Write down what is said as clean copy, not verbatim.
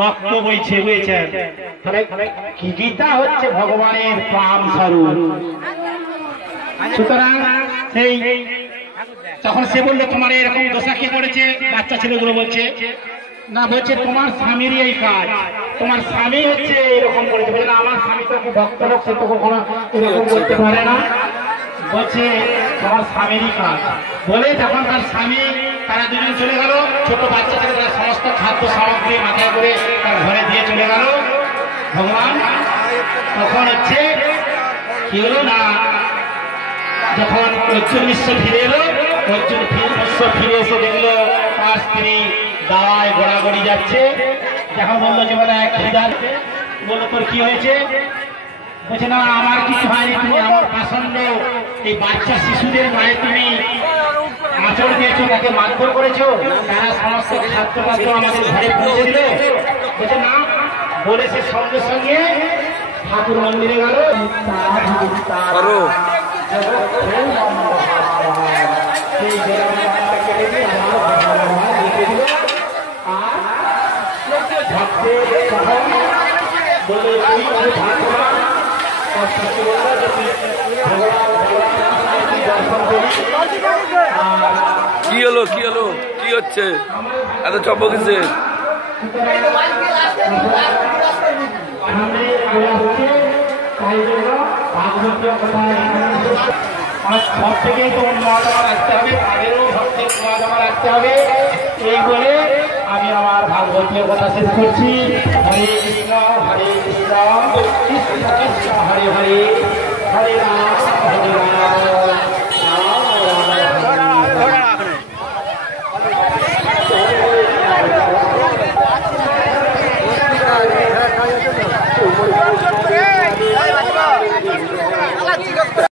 রক্ত বইছে বুঝেছেন। তাহলে গীতা হচ্ছে ভগবানের প্রাণ স্বরূপ। সুতরাং সেই তখন সে বললো তোমার এরকম দোষা কে করেছে? বাচ্চা ছেলেগুলো বলছে না, বলছে তোমার স্বামীরই এই কাজ, তোমার স্বামী হচ্ছে এরকম করেছে। বলছে না, আমার স্বামী তো ভক্ত লোক, সে তো কখনো এরকম করতে পারে না। বলছে তোমার স্বামীরই কাজ বলে তখন তার স্বামী তারা দুজন চলে গেল। ছোট বাচ্চা থেকে তারা সমস্ত খাদ্য সামগ্রী মাথায় করে তার ঘরে দিয়ে চলে গেল ভগবান। তখন হচ্ছে কি হলো না, যখন অর্জুন মিশ্র ফিরে এলো, অর্জুন মিশ্র ফিরে এসে দেখলো তার স্ত্রী দাওয়ায় গোড়াগড়ি যাচ্ছে। যখন বললো যে বলে খিদার, বললো তোর কি হয়েছে? বলছে না, আমার কিছু হয়নি, তুমি আমার পছন্দ এই বাচ্চা শিশুদের মায়ের তুমি আঁচড় দিয়েছো, তাকে মারধর করেছো, তারা সমস্ত খাদ্য পাত্র আমাদের ঘরে পৌঁছে দিল। বলছে না, বলে সে সঙ্গে সঙ্গে ঠাকুর মন্দিরে গেল। কি হলো কি হলো কি হচ্ছে এত চব্য কিসে? সব থেকেই তোমার নোয়া জামা রাখতে হবে, তাদেরও ভক্তের নোয়া জামা রাখতে হবে। এই বলে আমি আমার ভাগবতীয় কথা শেষ করছি। হরে কৃষ্ণ হরে কৃষ্ণ কৃষ্ণ কৃষ্ণ হরে হরে, হরে রাম হরে রাম।